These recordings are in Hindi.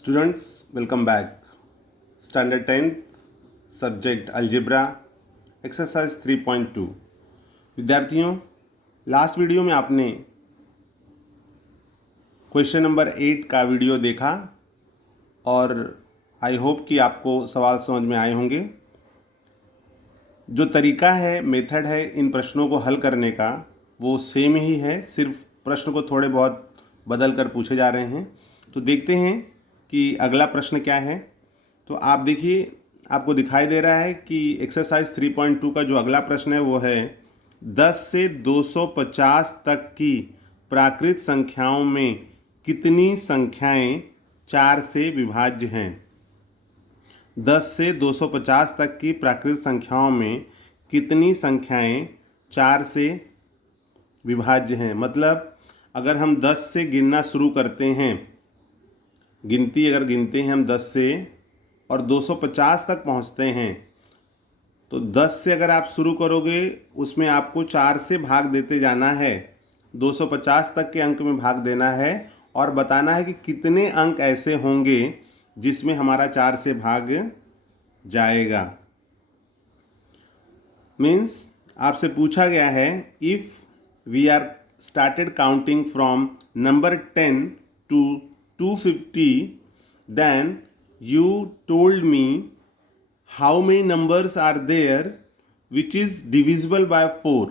Students welcome back. Standard 10th subject algebra exercise 3.2। विद्यार्थियों, लास्ट वीडियो में आपने क्वेश्चन नंबर 8 का वीडियो देखा और आई होप कि आपको सवाल समझ में आए होंगे। जो तरीका है, मेथड है इन प्रश्नों को हल करने का वो सेम ही है, सिर्फ प्रश्न को थोड़े बहुत बदल कर पूछे जा रहे हैं। तो देखते हैं कि अगला प्रश्न क्या है। तो आप देखिए, आपको दिखाई दे रहा है कि एक्सरसाइज 3.2 का जो अगला प्रश्न है वो है 10 से 250 तक की प्राकृत संख्याओं में कितनी संख्याएं 4 से विभाज्य हैं। 10 से 250 तक की प्राकृत संख्याओं में कितनी संख्याएं 4 से विभाज्य हैं। मतलब अगर हम 10 से गिनना शुरू करते हैं, गिनती अगर गिनते हैं हम 10 से और 250 तक पहुंचते हैं, तो 10 से अगर आप शुरू करोगे उसमें आपको 4 से भाग देते जाना है, 250 तक के अंक में भाग देना है और बताना है कि कितने अंक ऐसे होंगे जिसमें हमारा 4 से भाग जाएगा। मीन्स आपसे पूछा गया है, if we are started counting from number 10 to 250, then you told me how many numbers are there which is divisible by 4।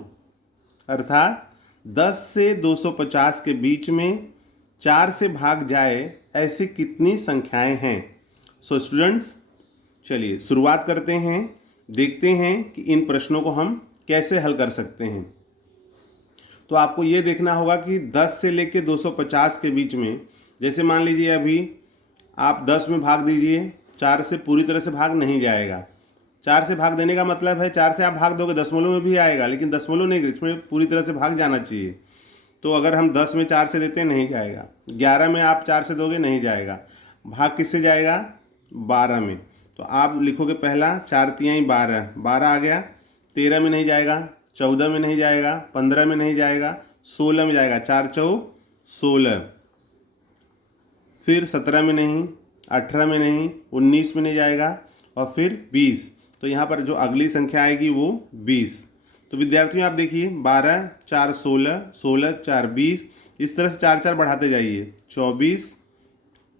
अर्थात 10 से 250 के बीच में 4 से भाग जाए ऐसी कितनी संख्याएं हैं। सो स्टूडेंट्स, चलिए शुरुआत करते हैं, देखते हैं कि इन प्रश्नों को हम कैसे हल कर सकते हैं। तो आपको ये देखना होगा कि 10 से लेके 250 के बीच में, जैसे मान लीजिए अभी आप 10 में भाग दीजिए, 4 से पूरी तरह से भाग नहीं जाएगा। 4 से भाग देने का मतलब है 4 से आप भाग दोगे दशमलव में भी आएगा, लेकिन दशमलव नहीं, इसमें पूरी तरह से भाग जाना चाहिए। तो अगर हम 10 में 4 से देते हैं नहीं जाएगा, 11 में आप 4 से दोगे नहीं जाएगा, भाग किससे जाएगा 12 में। तो आप लिखोगे पहला 4 तिहाई 12, 12 आ गया। 13 में नहीं जाएगा, 14 में नहीं जाएगा, 15 में नहीं जाएगा, 16 में जाएगा, 4 चौक 16। फिर 17 में नहीं, 18 में नहीं, 19 में नहीं जाएगा और फिर 20। तो यहाँ पर जो अगली संख्या आएगी वो 20। तो विद्यार्थियों आप देखिए, 12 4 16, 16 4 20, इस तरह से 4 4 बढ़ाते जाइए, 24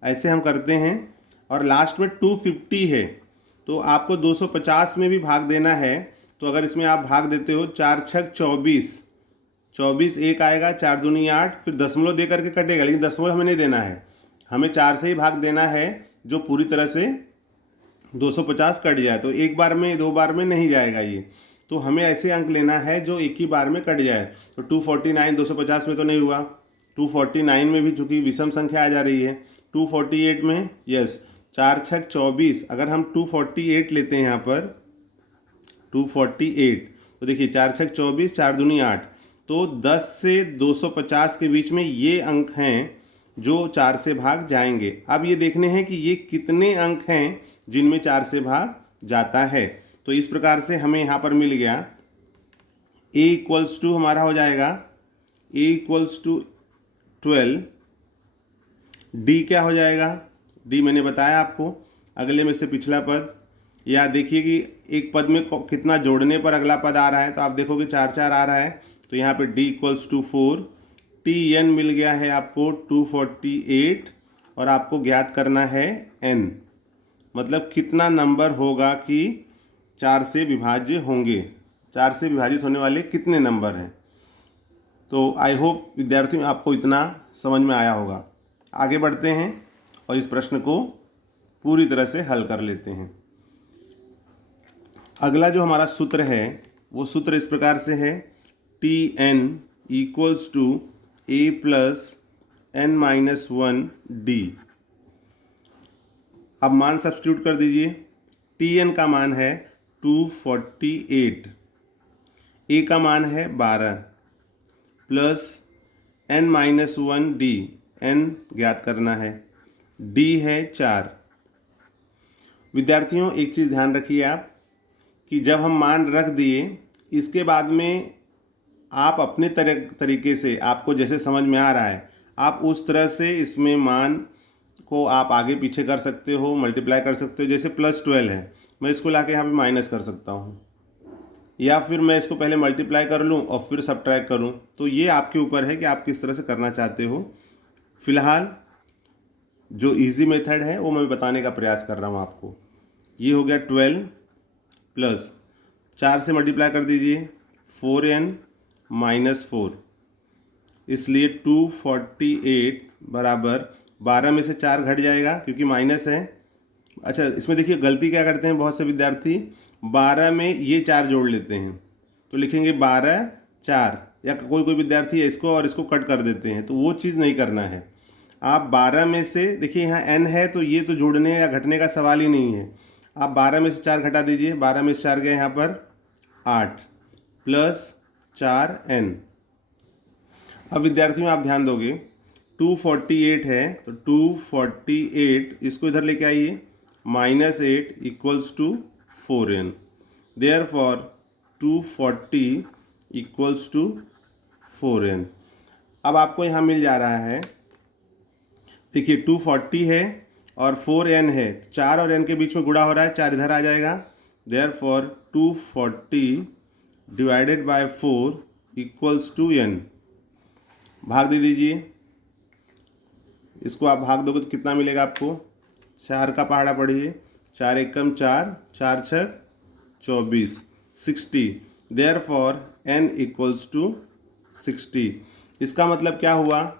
ऐसे हम करते हैं। और लास्ट में 250 है, तो आपको 250 में भी भाग देना है। तो अगर इसमें आप भाग देते हो 4 छक 24, 24 एक आएगा, 4 दूनी 8, फिर दशमलव दे करके कटेगा, लेकिन दशमलव हमें नहीं देना है, हमें 4 से ही भाग देना है जो पूरी तरह से 250 कट जाए। तो एक बार में, दो बार में नहीं जाएगा ये, तो हमें ऐसे अंक लेना है जो एक ही बार में कट जाए। तो 249 250 में तो नहीं हुआ, 249 में भी चूंकि विषम संख्या आ जा रही है, 248 में यस, 4 छक 24, अगर हम 248 लेते हैं यहाँ पर 248, तो देखिए 4 छक 24, 4 दूनी 8, तो 10 से 250 के बीच में ये अंक हैं जो 4 से भाग जाएंगे। अब ये देखने हैं कि ये कितने अंक हैं जिनमें 4 से भाग जाता है। तो इस प्रकार से हमें यहाँ पर मिल गया a इक्वल्स टू हमारा हो जाएगा a इक्वल्स टू 12, d क्या हो जाएगा, d मैंने बताया आपको, अगले में से पिछला पद। या देखिए कि एक पद में कितना जोड़ने पर अगला पद आ रहा है, तो आप देखोगे 4 4 आ रहा है, तो यहाँ पे d इक्वल्स टू 4, tn मिल गया है आपको 248 और आपको ज्ञात करना है n, मतलब कितना नंबर होगा कि 4 से विभाज्य होंगे, 4 से विभाजित होने वाले कितने नंबर हैं। तो आई होप विद्यार्थियों आपको इतना समझ में आया होगा। आगे बढ़ते हैं और इस प्रश्न को पूरी तरह से हल कर लेते हैं। अगला जो हमारा सूत्र है वो सूत्र इस प्रकार से है, Tn equals to a plus n minus 1d। अब मान सब्स्टिट्यूट कर दीजिए, Tn का मान है 248, a का मान है 12 plus n minus 1d, n ज्ञात करना है, d है 4। विद्यार्थियों एक चीज़ ध्यान रखिए आप कि जब हम मान रख दिए, इसके बाद में आप अपने तरीके से, आपको जैसे समझ में आ रहा है आप उस तरह से इसमें मान को आप आगे पीछे कर सकते हो, मल्टीप्लाई कर सकते हो। जैसे +12 है, मैं इसको लाके यहाँ पे माइनस कर सकता हूँ, या फिर मैं इसको पहले मल्टीप्लाई कर लूँ और फिर सब्ट्रैक्ट करूँ। तो ये आपके ऊपर है कि आप किस तरह से करना चाहते हो। फिलहाल जो इजी मेथड है वो मैं बताने का प्रयास कर रहा हूँ आपको। ये हो गया 12 प्लस 4 से मल्टीप्लाई कर दीजिए 4n माइनस 4, इसलिए 248 बराबर 12 में से 4 घट जाएगा क्योंकि माइनस है। अच्छा, इसमें देखिए गलती क्या करते हैं बहुत से विद्यार्थी, 12 में ये 4 जोड़ लेते हैं, तो लिखेंगे 12 4, या कोई कोई विद्यार्थी इसको और इसको कट कर देते हैं, तो वो चीज़ नहीं करना है। आप 12 में से, देखिए यहाँ n है तो ये तो जोड़ने या घटने का सवाल ही नहीं है। आप 12 में से 4 घटा दीजिए, 12 में से 4 गए यहाँ पर 8 प्लस 4n। अब विद्यार्थियों आप ध्यान दोगे 248 है तो 248 इसको इधर लेके आइए, -8 equals to 4n, therefore 240 equals to 4n। अब आपको यहाँ मिल जा रहा है, देखिए 240 है और 4n है, 4 और n के बीच में गुणा हो रहा है, 4 इधर आ जाएगा, therefore 240 divided by 4 equals to n। भाग दे दीजिए, इसको आप भाग दोगे तो कितना मिलेगा आपको, 4 का पहाड़ा पढ़िए, 4 एकम 4, 4 छक 24, 60, देयरफॉर n इक्वल्स टू 60। इसका मतलब क्या हुआ,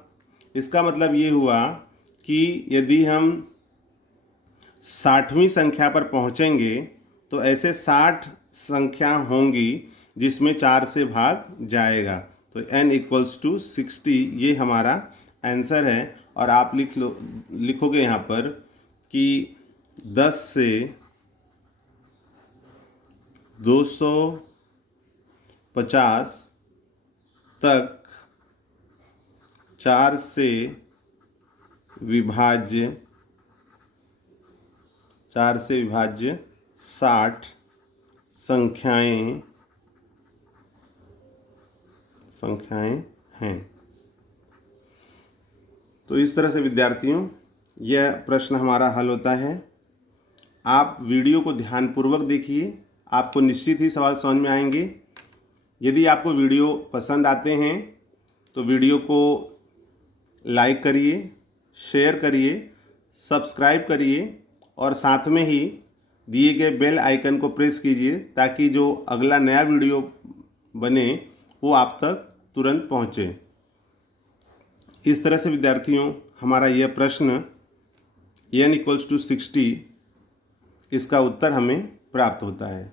इसका मतलब ये हुआ कि यदि हम 60वीं संख्या पर पहुंचेंगे तो ऐसे 60 संख्या होंगी जिसमें 4 से भाग जाएगा, तो n इक्वल्स टू 60 ये हमारा आंसर है। और आप लिखोगे यहाँ पर कि 10 से 250 तक 4 से विभाज्य 60 संख्याएं हैं। तो इस तरह से विद्यार्थियों यह प्रश्न हमारा हल होता है। आप वीडियो को ध्यानपूर्वक देखिए, आपको निश्चित ही सवाल समझ में आएंगे। यदि आपको वीडियो पसंद आते हैं तो वीडियो को लाइक करिए, शेयर करिए, सब्सक्राइब करिए और साथ में ही दिए गए बेल आइकन को प्रेस कीजिए ताकि जो अगला नया वीडियो बने वो आप तक तुरंत पहुँचे। इस तरह से विद्यार्थियों हमारा यह प्रश्न n इक्वल्स टू 60 इसका उत्तर हमें प्राप्त होता है।